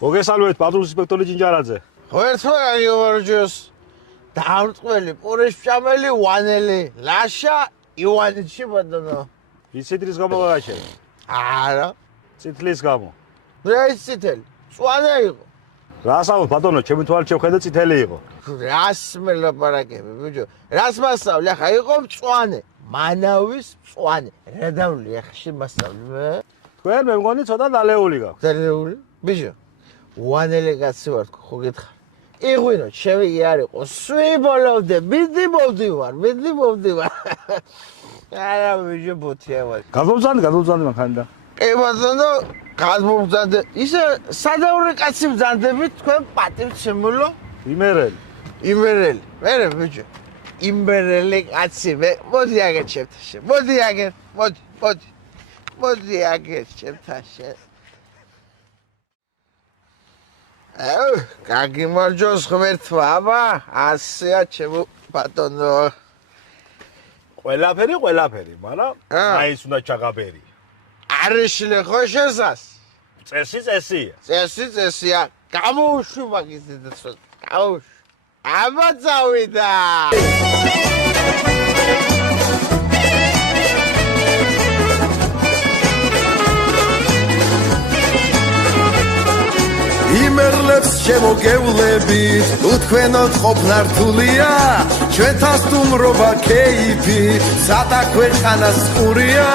მოგესალმებით, პატრულ ინსპექტორი ჯინჯარაძე. ღერთმა გაგიორჯოს. დაამწყვლელი, პურიშჭამელი, ვანელი, ლაშა, ივანიჩი ბატონო. იცით რის გამო ვაჩერე? არა. წითლის გამო. რა ის წითელი? მწვანე იყო. რა ասავ ბატონო, ჩემი თვალით შევხედე წითელი იყო. რას მელაპარაკები, ბიჭო? რას მასწავლე? ახლა იყო მწვანე. მანავის მწვანე. რა დავლი ახში მასწავლე მე? თქვენ მე მგონი ცოტა დალეული გაქვთ. დალეული? ბიჭო. ვანელი კაცი ვარ, ხო გითხარ. იღვინო, შევიგი არ იყო. სვიბოლოვდე, მიდი მოვდივარ. არა, ბიჭო, ბოთია ვარ. გადმოვზანდი მანქანიდან. კი ბატონო, გადმოვზანდე. ისე სადაური კაცი ბზანდებით თქვენ პატივცემულო იმერელი. იმერელი. მერე ბიჭო. იმერელი კაცი მე. მოდი აგერ ჩემთაშე. მოდი აგერ. მოდი აგერ ჩემთაშე. გაგიმარჯოს ღმერთმა, აბა, ასეა ჩემო ბატონო. ყველაფერი, მაგრამ აიც უნდა ჩაღაბერი. არიშლე ხო შესას? წესია. წესია. გამოუშვი მაგის და გამოუშვი. აბა წავიდა. იმერლებს შემოგევლებით, თუ თქვენოთ ყოფნა რთულია, ჩვენთან სტუმრობა ქეიფი, სადა ქვეყანას ყურია.